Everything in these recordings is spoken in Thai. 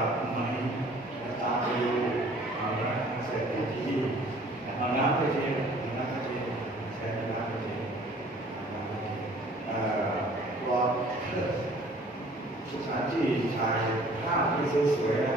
ลับไหมตามไปดูเอาละเสร็จที่ที่เอาน้ำไปเทเอาน้ำไปเทใช้น้ำไปเทเอาน้ำไปเทเอ่อรอสถานที่ถ่ายภาพที่สวยๆนะ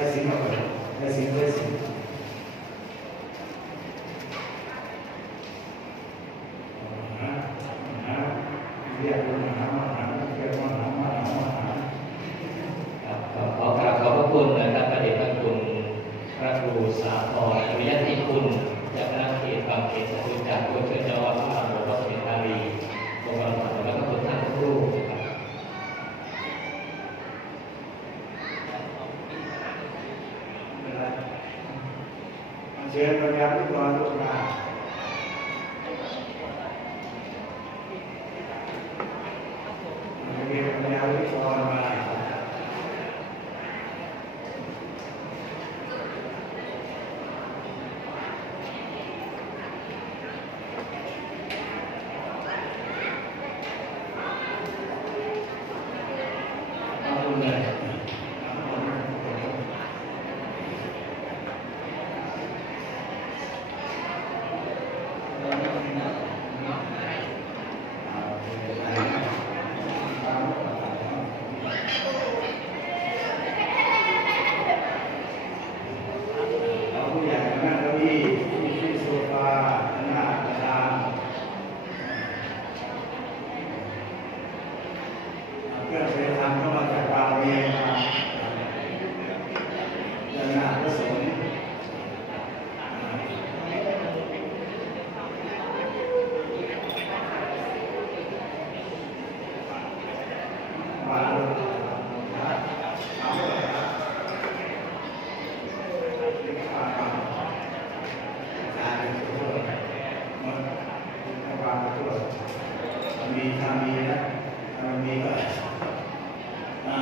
recíproca, reciprocidad. Pues, ajá, ajá, Jangan ternyata itu ตัวมีทำมีนะทำมีก็อ่า